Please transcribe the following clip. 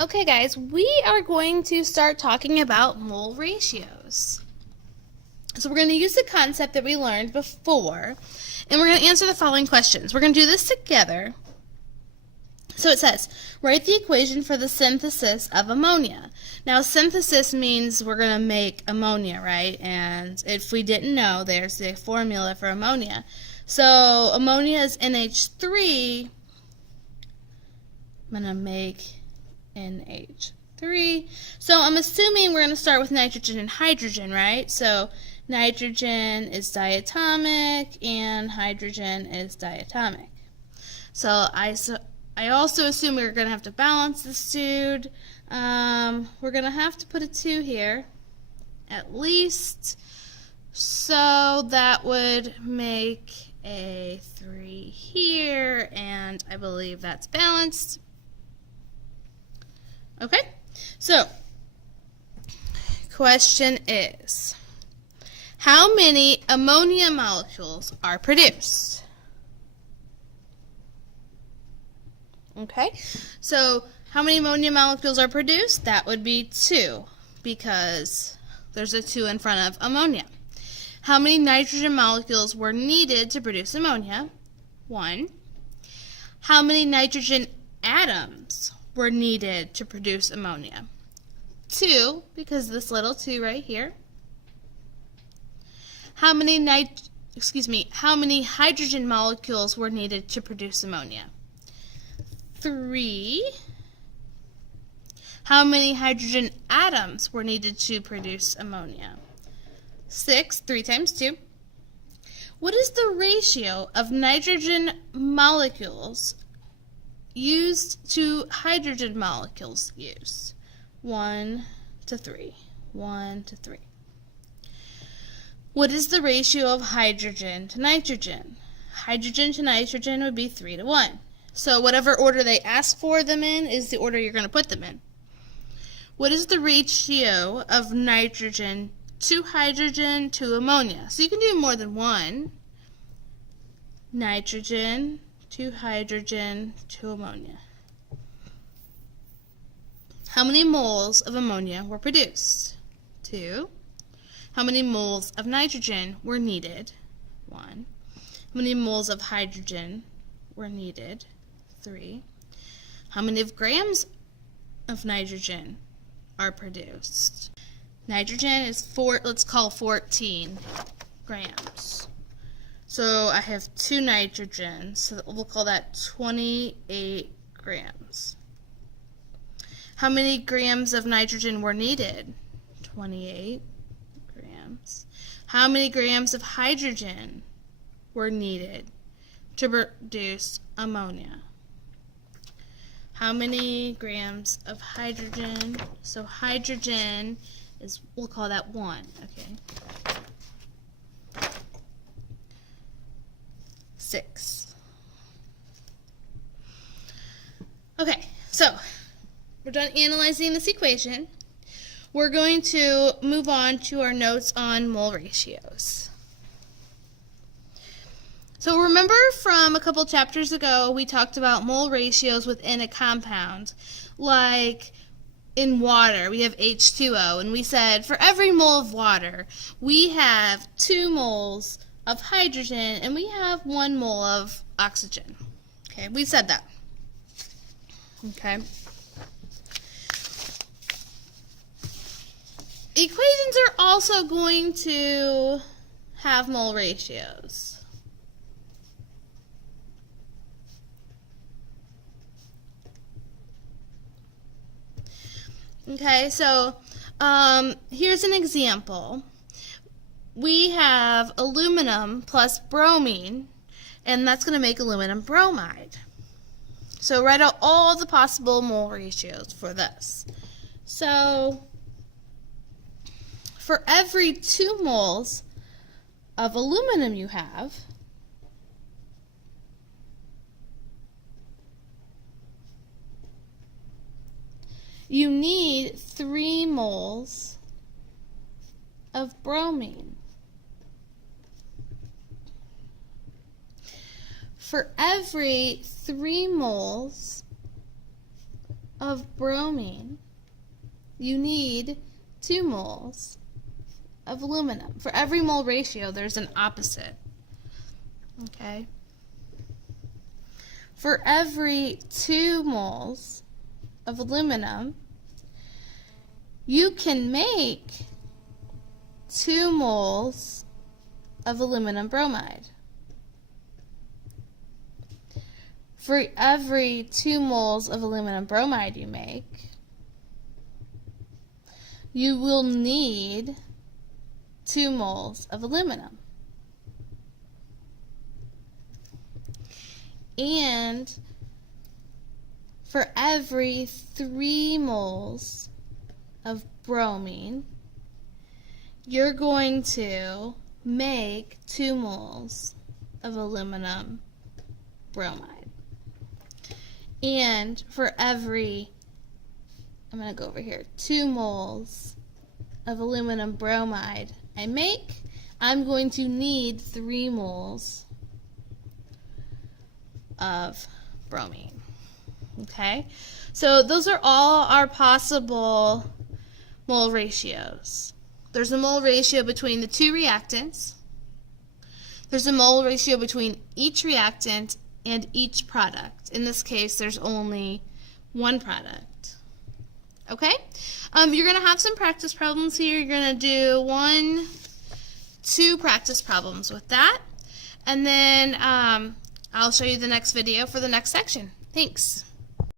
Okay, guys, we are going to start talking about mole ratios. So we're going to use the concept that we learned before, and we're going to answer the following questions. We're going to do this together. So it says, write the equation for the synthesis of ammonia. Now, synthesis means we're going to make ammonia, right? And if we didn't know, there's the formula for ammonia. So ammonia is NH3. I'm going to make NH3. So I'm assuming we're going to start with nitrogen and hydrogen, right? So nitrogen is diatomic and hydrogen is diatomic. So I also assume we're going to have to balance this dude. We're going to have to put a 2 here, at least. So that would make a 3 here, and I believe that's balanced. Okay, so question is, how many ammonia molecules are produced? Okay, so how many ammonia molecules are produced? That would be 2, because there's a 2 in front of ammonia. How many nitrogen molecules were needed to produce ammonia? 1. How many nitrogen atoms were needed to produce ammonia? 2, because this little 2 right here. How many hydrogen molecules were needed to produce ammonia? 3. How many hydrogen atoms were needed to produce ammonia? 6. 3 times 2. What is the ratio of nitrogen molecules used to hydrogen molecules used? 1 to 3. 1 to 3. What is the ratio of hydrogen to nitrogen? Hydrogen to nitrogen would be 3 to 1. So whatever order they ask for them in is the order you're going to put them in. What is the ratio of nitrogen to hydrogen to ammonia? So you can do more than one. Nitrogen to hydrogen to ammonia. How many moles of ammonia were produced? 2. How many moles of nitrogen were needed? 1. How many moles of hydrogen were needed? 3. How many grams of nitrogen are produced? Nitrogen is let's call 14 grams. So I have 2 nitrogens, so we'll call that 28 grams. How many grams of nitrogen were needed? 28 grams. How many grams of hydrogen were needed to produce ammonia? How many grams of hydrogen? So hydrogen is, we'll call that 1, okay? 6. Okay, so we're done analyzing this equation. We're going to move on to our notes on mole ratios. So remember from a couple chapters ago, we talked about mole ratios within a compound. Like in water, we have H2O, and we said for every mole of water, we have 2 moles of hydrogen, and we have 1 mole of oxygen. Okay, we said that. Okay. Equations are also going to have mole ratios. Okay, so here's an example. We have aluminum plus bromine, and that's going to make aluminum bromide. So write out all the possible mole ratios for this. So for every 2 moles of aluminum you have, you need 3 moles of bromine. For every 3 moles of bromine, you need 2 moles of aluminum. For every mole ratio, there's an opposite. Okay? For every 2 moles of aluminum, you can make 2 moles of aluminum bromide. For every 2 moles of aluminum bromide you make, you will need 2 moles of aluminum. And for every 3 moles of bromine, you're going to make 2 moles of aluminum bromide. And for every, I'm going to go over here, 2 moles of aluminum bromide I make, I'm going to need 3 moles of bromine. Okay? So those are all our possible mole ratios. There's a mole ratio between the 2 reactants. There's a mole ratio between each reactant and each product. In this case, there's only 1 product. Okay? You're going to have some practice problems here. You're going to do 2 practice problems with that. And then I'll show you the next video for the next section. Thanks.